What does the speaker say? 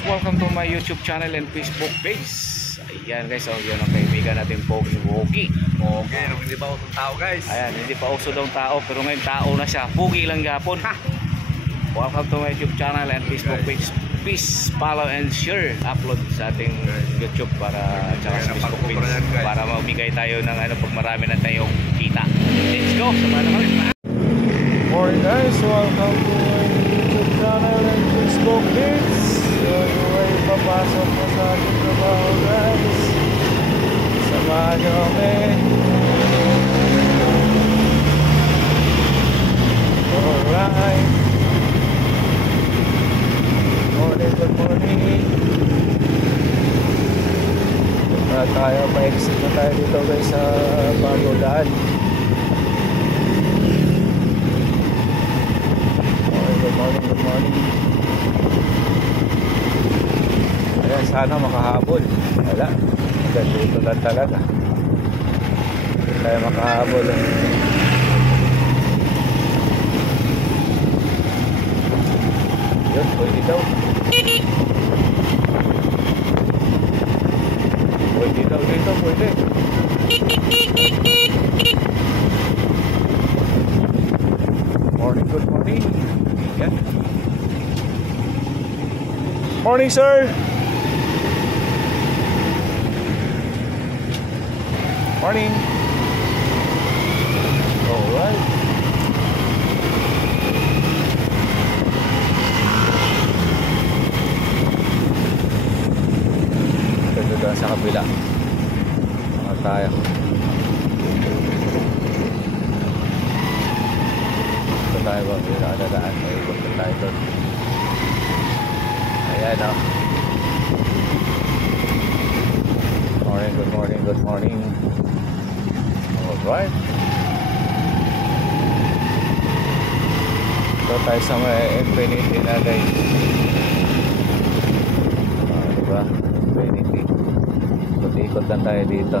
Welcome to my YouTube channel and Facebook page. Ayan guys, so yun ang kaibigan natin, Pogi Wogi. Okay, hindi pa usong tao guys. Ayan, hindi pa uso daw tao, pero ngayon tao na siya. Pogi lang gapon. Welcome to my YouTube channel and Facebook page. Please follow and share, upload sa ating YouTube para at saka sa Facebook page para magbigay tayo ng ano pag marami na tayong kita. Let's go! Samahan na kami. Morning guys, welcome to my YouTube channel and Facebook page. So yung ay papasok po sa ating trabaho guys. Samahan nyo kami. Alright. Good morning. At tayo, ma-exit na tayo dito guys sa Bagodan. Good morning. Ayan, sana makahabol. Wala, dito lang talaga. Hindi tayo makahabol. Yun, pwede daw. Pwede daw dito, pwede. Good morning. Yan. Morning, sir. Morning. All right. Ito doon sa kabila. Mga tayo. Tayo ba? May nakadadaan. May ikot na tayo doon. Ayan o. Good morning. Alright. Ito tayo sa may Infinity na guys. Diba? Infinity. Ikot lang tayo dito.